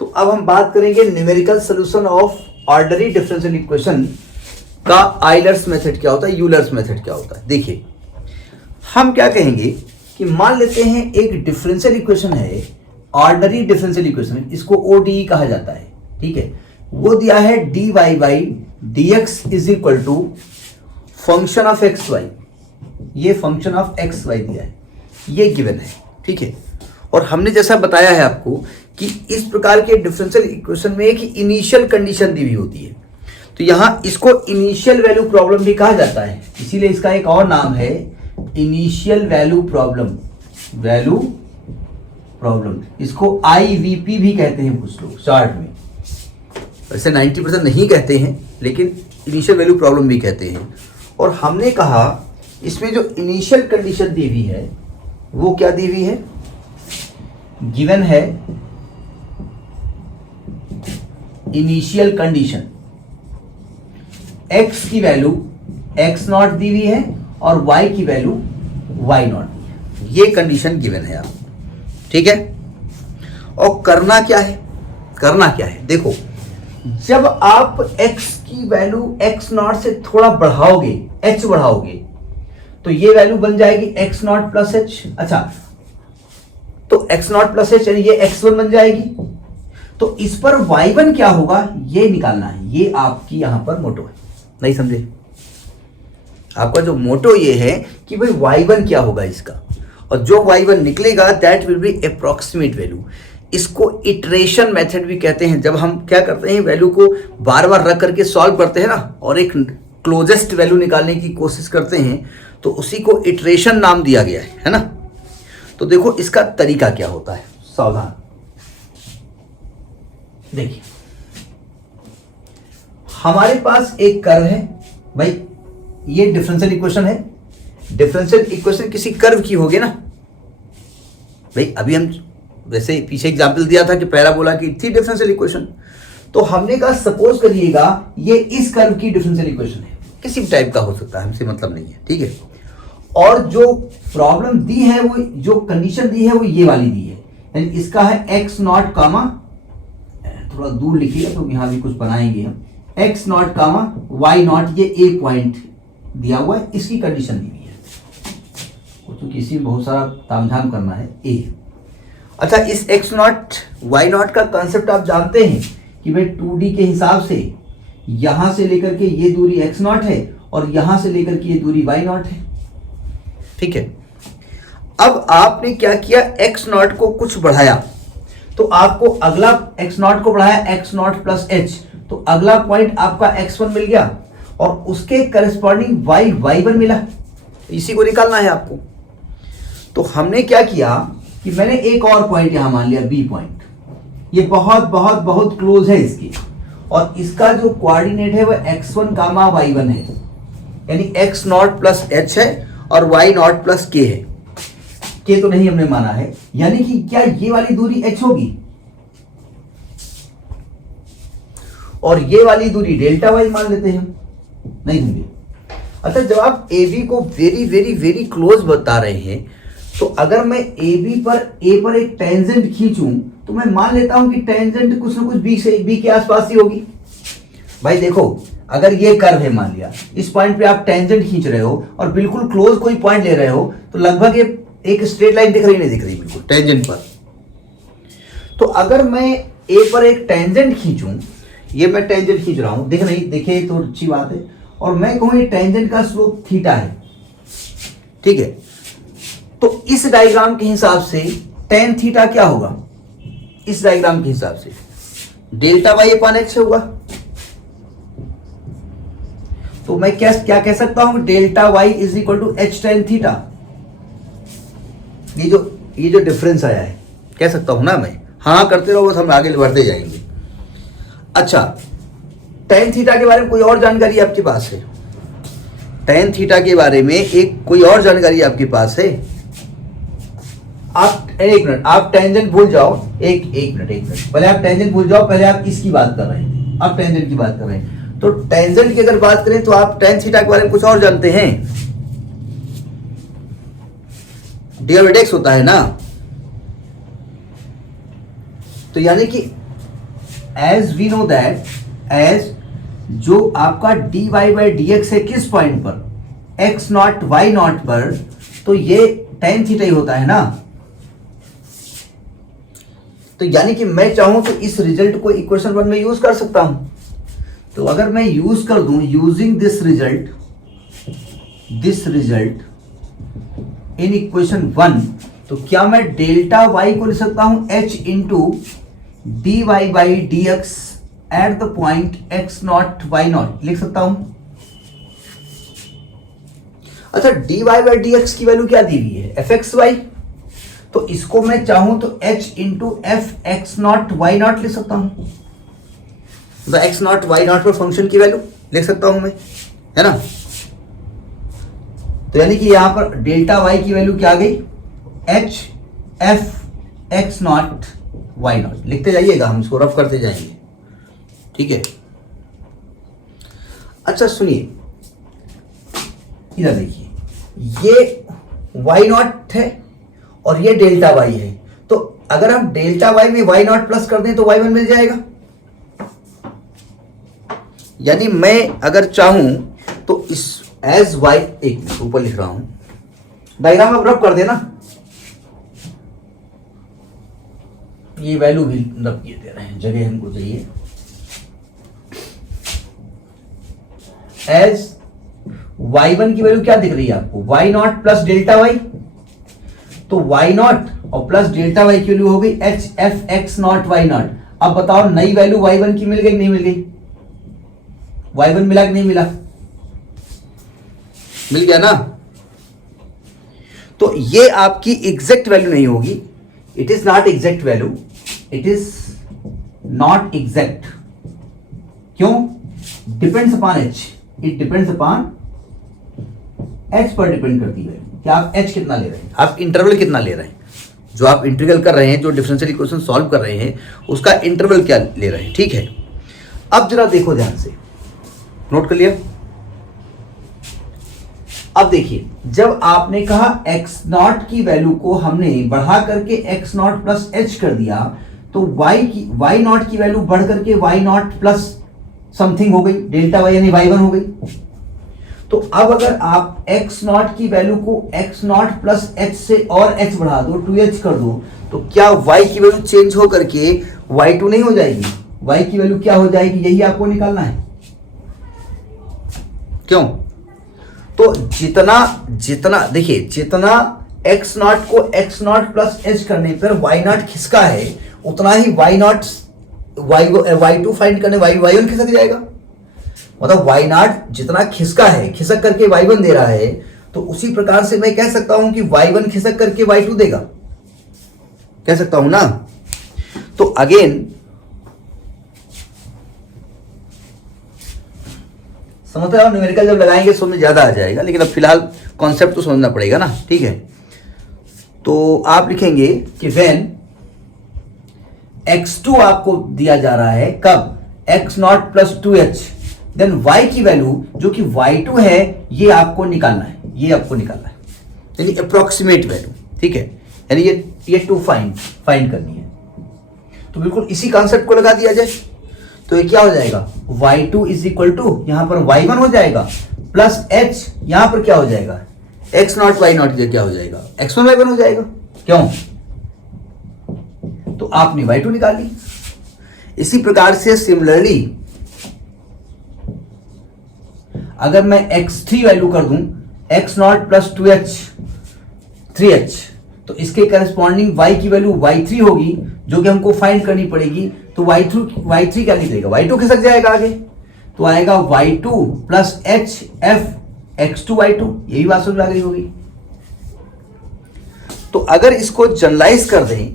तो अब हम बात करेंगे numerical solution of ordinary differential equation का आइलर्स मेथड क्या होता है, यूलर्स मेथड क्या होता है। देखिए हम क्या कहेंगे कि मान लेते हैं एक डिफरेंशियल इक्वेशन है, ऑर्डनरी डिफरेंशियल इक्वेशन, इसको ओडीई कहा जाता है। ठीक है, वो दिया है dy by d x is equal to function of x y, ये फंक्शन ऑफ एक्स वाई दिया है, ये गिवन है। ठीक है, और हमने जैसा बताया है आपको कि इस प्रकार के डिफरेंशियल इक्वेशन में एक इनिशियल कंडीशन दी हुई होती है, तो यहां इसको इनिशियल वैल्यू प्रॉब्लम भी कहा जाता है, इसीलिए इसका एक और नाम है initial value problem, value problem. इसको आईवीपी भी कहते हैं कुछ लोग शॉर्ट में, वैसे 90% नहीं कहते हैं, लेकिन इनिशियल वैल्यू प्रॉब्लम भी कहते हैं। और हमने कहा इसमें जो इनिशियल कंडीशन दी हुई है वो क्या दी हुई है, गिवन है इनिशियल कंडीशन x की वैल्यू x नॉट दी हुई है और y की वैल्यू y नॉट, ये कंडीशन गिवन है आप। ठीक है, और करना क्या है, करना क्या है, देखो जब आप x की वैल्यू x नॉट से थोड़ा बढ़ाओगे, h बढ़ाओगे, तो ये वैल्यू बन जाएगी x नॉट प्लस h। अच्छा, तो x नॉट प्लस h यानी ये x1 बन जाएगी, तो इस पर y1 क्या होगा ये निकालना है। ये आपकी यहां पर मोटो है, नहीं समझे? आपका जो मोटो ये है कि भाई y1 क्या होगा इसका, और जो y1 निकलेगा that will be approximate value. इसको इटरेशन मेथड भी कहते हैं। जब हम क्या करते हैं, वैल्यू को बार बार रख करके सॉल्व करते हैं ना, और एक क्लोजेस्ट वैल्यू निकालने की कोशिश करते हैं, तो उसी को इटरेशन नाम दिया गया है ना। तो देखो इसका तरीका क्या होता है, सावधान देखिए। हमारे पास एक कर्व है भाई, ये डिफरेंशियल इक्वेशन है, डिफरेंशियल इक्वेशन किसी कर्व की होगी ना भाई। अभी हम वैसे पीछे एग्जांपल दिया था कि पैराबोला की थी डिफरेंशियल इक्वेशन, तो हमने कहा सपोज करिएगा ये इस कर्व की डिफरेंशियल इक्वेशन है, किसी भी टाइप का हो सकता है, हमसे मतलब नहीं है। ठीक है, और जो प्रॉब्लम दी है, वो जो कंडीशन दी है वो ये वाली दी है, यानी इसका है एक्स नॉट कामा, थोड़ा दूर लिखिएगा तो यहां भी कुछ बनाएंगे हम, x naught comma y naught, ये ए पॉइंट दिया हुआ है, इसकी कंडीशन दी हुई है, तो किसी में बहुत सारा तामझाम करना है ए। अच्छा, इस एक्स नॉट वाई नॉट का कंसेप्ट आप जानते हैं कि भाई 2D के हिसाब से यहां से लेकर के ये दूरी एक्स नॉट है और यहां से लेकर के ये दूरी वाई नॉट है। ठीक है, अब आपने क्या किया, एक्स नॉट को कुछ बढ़ाया, तो आपको अगला एक्स नॉट को बढ़ाया एक्स नॉट प्लस एच, तो अगला पॉइंट आपका x1 मिल गया और उसके करस्पॉन्डिंग y1 मिला, इसी को निकालना है आपको। तो हमने क्या किया कि मैंने एक और पॉइंट यहां मान लिया b पॉइंट, ये बहुत बहुत बहुत क्लोज है इसकी, और इसका जो कोऑर्डिनेट है वो x1 कामा y1 है, यानी x नॉट प्लस h है और y नॉट प्लस k है। k तो नहीं हमने माना है, यानी कि क्या ये वाली दूरी h होगी और ये वाली दूरी डेल्टा y मान लेते हैं हम, नहीं होंगे। अच्छा, जब आप AB को वेरी वेरी वेरी क्लोज बता रहे हैं, तो अगर मैं AB पर A पर एक टेंजेंट खींचूं, तो मैं मान लेता हूं कि टेंजेंट कुछ ना कुछ B के आसपास ही होगी। भाई देखो, अगर ये कर्व है, मान लिया इस पॉइंट पे आप टेंजेंट खींच रहे हो और बिल्कुल क्लोज कोई पॉइंट ले रहे हो, तो लगभग ये एक स्ट्रेट लाइन दिख रही नहीं दिख रही बिल्कुल टेंजेंट पर। तो अगर मैं A पर एक टेंजेंट खींचूं, ये मैं टेंजेंट खींच रहा हूं, दिख नहीं दिखे तो अच्छी बात है, और मैं कहूं ये टेंजेंट का स्लोप थीटा है। ठीक है, तो इस डायग्राम के हिसाब से टेन थीटा क्या होगा, इस डायग्राम के हिसाब से डेल्टा वाई अपान एच होगा। तो मैं क्या कह सकता हूं, delta y is equal to h ten theta. ये जो डिफरेंस आया है, कह सकता हूं ना मैं, हाँ करते रहो, बस हम आगे बढ़ते जाएंगे। अच्छा, टेन थीटा के बारे में कोई और जानकारी आपके पास है, टेन थीटा के बारे में एक कोई और जानकारी आपके पास है? आप एक मिनट, आप टेंजेंट भूल जाओ, एक मिनट पहले आप टेंजेंट भूल जाओ, पहले आप इसकी बात कर रहे हैं, आप टेंजेंट की बात कर रहे हैं। तो टेंजेंट की अगर बात करें तो आप टेन थीटा के बारे में कुछ और जानते हैं, डी बाई डी एक्स होता है ना, तो यानी कि as we know that, as जो आपका dy बाई dx है किस पॉइंट पर, x नॉट y नॉट पर, तो ये tan थीटा ही होता है ना। तो यानी कि मैं चाहूं तो इस रिजल्ट को इक्वेशन 1 में यूज कर सकता हूं। तो अगर मैं यूज कर दूं, using this result in equation 1, तो क्या मैं डेल्टा y को लिख सकता हूं h into dy by dx at the point x not y not लिख सकता हूं। अच्छा, dy बाई dx की वैल्यू क्या दी हुई है, fxy, तो इसको मैं चाहूं तो h into f x naught y naught लिख सकता हूं। तो एक्स नॉट वाई नॉट पर फंक्शन की वैल्यू लिख सकता हूं मैं, है ना। तो यानी कि यहां पर डेल्टा वाई की वैल्यू क्या आ गई, h f x naught y naught. लिखते जाइएगा, हम इसको रफ करते जाएंगे, ठीक है। अच्छा सुनिए, इधर देखिए, ये वाई नॉट है और ये डेल्टा वाई है। तो अगर हम डेल्टा वाई में वाई नॉट प्लस कर दें तो वाई वन मिल जाएगा। यानी मैं अगर चाहूं तो इस एज वाई, एक मिनट ऊपर लिख रहा हूं, डायग्राम अब रब कर देना, ये वैल्यू भी रब किए दे रहे हैं, जगह हमको चाहिए। एज y1 की वैल्यू क्या दिख रही है आपको, y naught plus delta y, तो y नॉट और प्लस डेल्टा वाई की वैल्यू हो गई h f x naught y naught. अब बताओ नई वैल्यू y1 की मिल गई नहीं मिल गई, y1 मिला कि नहीं मिला, मिल गया ना। तो ये आपकी एग्जैक्ट वैल्यू नहीं होगी, it is not exact value, it is not exact. क्यों, depends upon H, it depends upon H पर डिपेंड करती है कि आप एच कितना ले रहे हैं, आप इंटरवल कितना ले रहे हैं, जो आप इंटीग्रल कर रहे हैं, जो डिफरेंशियल इक्वेशन सॉल्व कर रहे हैं, उसका इंटरवल क्या ले रहे हैं, ठीक है। अब जरा देखो ध्यान से, नोट कर लिया। अब देखिए, जब आपने कहा x नॉट की वैल्यू को हमने बढ़ा करके x नॉट प्लस एच कर दिया, तो y नॉट की वैल्यू बढ़ करके y नॉट प्लस समथिंग हो गई, डेल्टा वाई यानी y1 हो गई। तो अब अगर आप x नॉट की वैल्यू को x नॉट प्लस एच से और h बढ़ा दो, 2h कर दो, तो क्या y की वैल्यू चेंज हो करके y2 नहीं हो जाएगी, y की वैल्यू क्या हो जाएगी, यही आपको निकालना है। क्यों, तो जितना देखिए, जितना x नॉट को x नॉट प्लस एच करने पर y नॉट खिसका है, उतना ही y2 फाइंड करने y1 खिसक जाएगा। मतलब y नॉट जितना खिसका है, खिसक करके y1 दे रहा है, तो उसी प्रकार से मैं कह सकता हूं कि y1 खिसक करके y2 देगा, कह सकता हूं ना। तो अगेन समझते हो, न्यूमेरिकल जब लगाएंगे समझ ज्यादा आ जाएगा, लेकिन अब फिलहाल कॉन्सेप्ट तो समझना पड़ेगा ना, ठीक है। तो आप लिखेंगे कि व्हेन x2 आपको दिया जा रहा है, कब, x naught plus 2h, then y की वैल्यू जो कि y2 है, ये आपको निकालना है, ये आपको निकालना है, यानी अप्रोक्सीमेट वैल्यू, ठीक है। यानी ये 2 फाइंड करनी है। तो बिल्कुल इसी कॉन्सेप्ट को लगा दिया जाए, तो ये क्या हो जाएगा, y2 इज इक्वल टू, यहां पर y1 हो जाएगा, प्लस h, यहां पर क्या हो जाएगा, x नॉट y नॉट, क्या हो जाएगा, x1 y1 हो जाएगा। क्यों, तो आपने y2 निकाल ली। इसी प्रकार से सिमिलरली अगर मैं x3 वैल्यू कर दूं, x naught plus 2h 3h, तो इसके करस्पॉन्डिंग y की वैल्यू y3 होगी, जो कि हमको फाइंड करनी पड़ेगी। तो y3 क्या निकलेगा, y2 खिसक जाएगा आगे, तो आएगा y2 plus h f x2 y2, यही बात समझ में आ गई होगी। तो अगर इसको जनरलाइज कर दें,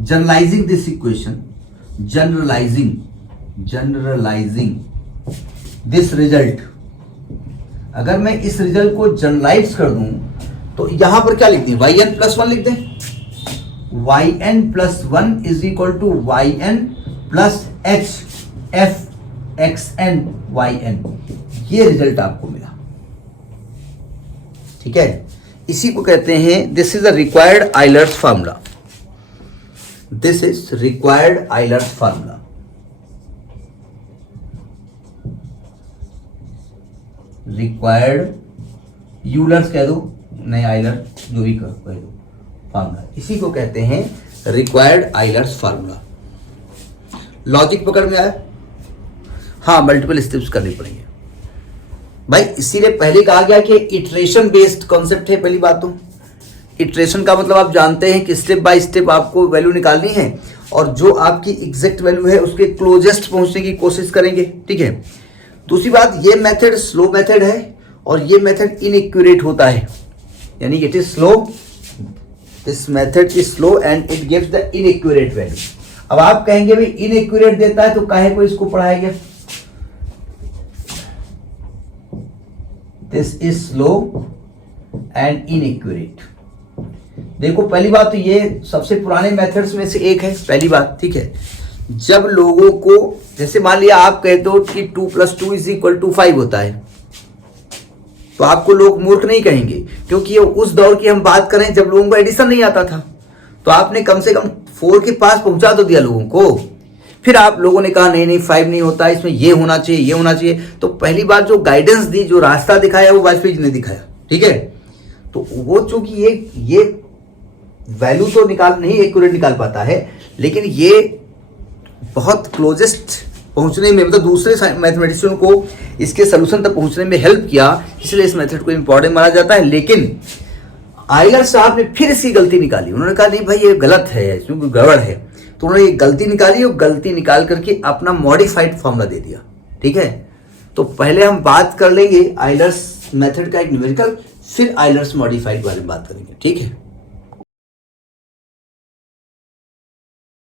generalising this equation, generalising this result, अगर मैं इस रिजल्ट को जनरलाइज कर दूं, तो यहां पर क्या लिख दें, yn प्लस 1 लिख दें, yn plus 1 is equal to yn plus h f xn yn, ये रिजल्ट आपको मिला, ठीक है। इसी को कहते हैं, this is the required Euler's formula, this is required Euler's formula. Required Euler's कह दो, नहीं आइलर, जो भी कह दो फार्मूला, इसी को कहते हैं रिक्वायर्ड आइलर्स फार्मूला। लॉजिक पकड़ में आया? हाँ, मल्टीपल स्टेप्स करनी पड़ेंगे भाई, इसीलिए पहले कहा गया कि इटरेशन बेस्ड कॉन्सेप्ट है। पहली बात तो इटरेशन का मतलब आप जानते हैं कि स्टेप बाय स्टेप आपको वैल्यू निकालनी है और जो आपकी एग्जैक्ट वैल्यू है उसके क्लोजेस्ट पहुंचने की कोशिश करेंगे, ठीक है। दूसरी बात, ये मेथड स्लो मेथड है और ये मेथड इनएक्यूरेट होता है, यानी it is slow, this method is slow and it gives the inaccurate value. अब आप कहेंगे भाई इनएक्यूरेट देता है तो काहे को इसको पढ़ाया गया? This is slow and inaccurate. देखो पहली बात तो ये सबसे पुराने मेथड्स में से एक है, पहली बात, ठीक है। जब लोगों को, जैसे मान लिया आप कहते हो कि 2 + 2 = 5 होता है, तो आपको लोग मूर्ख नहीं कहेंगे, क्योंकि ये उस दौर की हम बात करें जब लोगों को एडिशन नहीं आता था। तो आपने कम से कम 4 के पास पहुंचा तो दिया लोगों को, फिर आप लोगों ने कहा नहीं 5 नहीं होता, इसमें ये होना चाहिए, ये होना चाहिए। तो पहली बात जो गाइडेंस दी, जो रास्ता दिखाया, वो वाजपेयी जी ने दिखाया, ठीक है। तो वो चूंकि ये वैल्यू तो नहीं एक्यूरेट निकाल पाता है, लेकिन ये बहुत क्लोजेस्ट पहुंचने में, मतलब दूसरे मैथमेटिशियन को इसके सोल्यूशन तक पहुंचने में हेल्प किया, इसलिए इस मेथड को इंपॉर्टेंट माना जाता है। लेकिन आइलर साहब ने फिर इसकी गलती निकाली, उन्होंने कहा नहीं भाई ये गलत है, इसमें कोई गड़बड़ है, तो उन्होंने ये गलती निकाली और गलती निकाल करके अपना मॉडिफाइड फॉर्मूला दे दिया, ठीक है। तो पहले हम बात कर लेंगे आइलर्स मेथड का एक न्यूमेरिकल, फिर आइलर्स मॉडिफाइड बारे में बात करेंगे, ठीक है।